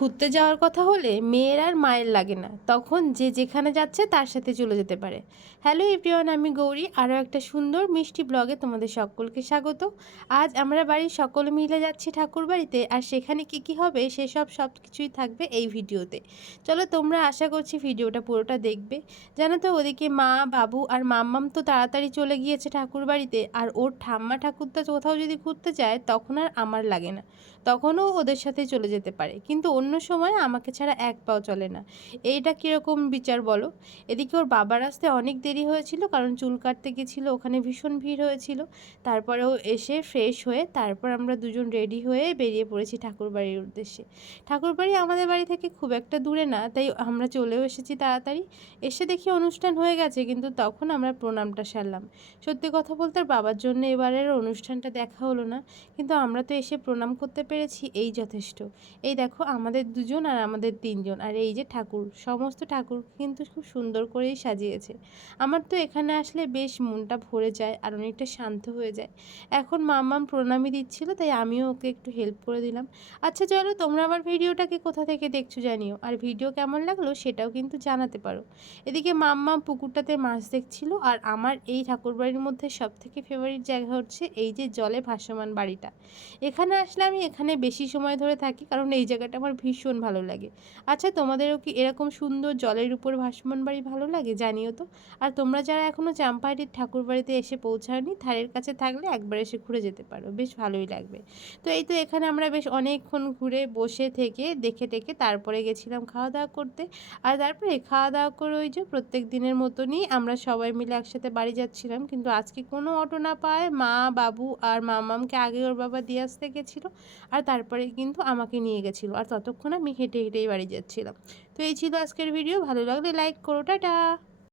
ঘুরতে যাওয়ার কথা হলে মেয়ের আর মায়ের লাগে না, তখন যে যেখানে যাচ্ছে তার সাথে চলে যেতে পারে। হ্যালো এভরিওয়ান, আমি গৌরী, আরও একটা সুন্দর মিষ্টি ব্লগে তোমাদের সকলকে স্বাগত। আজ আমরা বাড়ির সকলে মিলে যাচ্ছি ঠাকুর বাড়িতে, আর সেখানে কি কি হবে সেসব সব কিছুই থাকবে এই ভিডিওতে। চলো, তোমরা আশা করছি ভিডিওটা পুরোটা দেখবে। জানো তো, ওদিকে মা, বাবু আর মাম্মাম তো তাড়াতাড়ি চলে গিয়েছে ঠাকুর বাড়িতে, আর ওর ঠাম্মা ঠাকুরদা কোথাও যদি ঘুরতে যায় তখন আর আমার লাগে না, তখনও ওদের সাথে চলে যেতে পারে, কিন্তু অন্য সময় আমাকে ছাড়া এক পাও চলে না। এইটা কীরকম বিচার বলো? এদিকে ওর বাবার আসতে অনেক দেরি হয়েছিল, কারণ চুল কাটতে গেছিলো, ওখানে ভীষণ ভিড় হয়েছিল। তারপরেও এসে ফ্রেশ হয়ে তারপর আমরা দুজন রেডি হয়ে বেরিয়ে পড়েছি ঠাকুরবাড়ির উদ্দেশ্যে। ঠাকুরবাড়ি আমাদের বাড়ি থেকে খুব একটা দূরে না, তাই আমরা চলেও এসেছি তাড়াতাড়ি। এসে দেখি অনুষ্ঠান হয়ে গেছে, কিন্তু তখন আমরা প্রণামটা সারলাম। সত্যি কথা বলতে বাবার জন্য এবারের অনুষ্ঠানটা দেখা হলো না, কিন্তু আমরা তো এসে প্রণাম করতে পেরেছি, এই যথেষ্ট। এই দেখো, আমাদের দুজন আর আমাদের তিনজন, আর এই যে ঠাকুর, সমস্ত ঠাকুর কিন্তু খুব সুন্দর করেই সাজিয়েছে। আমার তো এখানে আসলে বেশ মনটা ভরে যায় আর অনেকটা শান্ত হয়ে যায়। এখন মাম্মাম প্রণামী দিচ্ছিল, তাই আমিও ওকে একটু হেল্প করে দিলাম। আচ্ছা চলো, তোমরা আমার ভিডিওটাকে কোথা থেকে দেখছো জানিও, আর ভিডিও কেমন লাগলো সেটাও কিন্তু জানাতে পারো। এদিকে মাম্মাম পুকুরটাতে মাছ দেখছিল, আর আমার এই ঠাকুরবাড়ির মধ্যে সবথেকে ফেভারিট জায়গা হচ্ছে এই যে জলে ভাসমান বাড়িটা। এখানে আসলে আমি এখানে বেশি সময় ধরে থাকি, কারণ এই জায়গাটা আমার ভীষণ ভালো লাগে। আচ্ছা, তোমাদেরও কি এরকম সুন্দর জলের উপর ভাসমান বাড়ি ভালো লাগে জানিও তো। আর তোমরা যারা এখনও চাম্পাহাটির ঠাকুর বাড়িতে এসে পৌঁছায়নি, ধারের কাছে থাকলে একবার এসে ঘুরে যেতে পারো, বেশ ভালোই লাগবে। তো এই তো এখানে আমরা বেশ অনেকক্ষণ ঘুরে বসে থেকে দেখে টেকে তারপরে গেছিলাম খাওয়া দাওয়া করতে। আর তারপরে খাওয়া দাওয়া করে ওই যে প্রত্যেক দিনের মতনই আমরা সবাই মিলে একসাথে বাড়ি যাচ্ছিলাম, কিন্তু আজকে কোনো অটো না পায় মা, বাবু আর মামামকে আগে ওর বাবা দিয়ে আসতে গেছিলো, আর তারপরে কিন্তু আমাকে নিয়ে গেছিলো, আর ততক্ষণ আমি হেঁটে হেঁটেই বাড়ি যাচ্ছিলাম। তো এই ছিল আজকের ভিডিও, ভালো লাগলে লাইক করো, টাটা।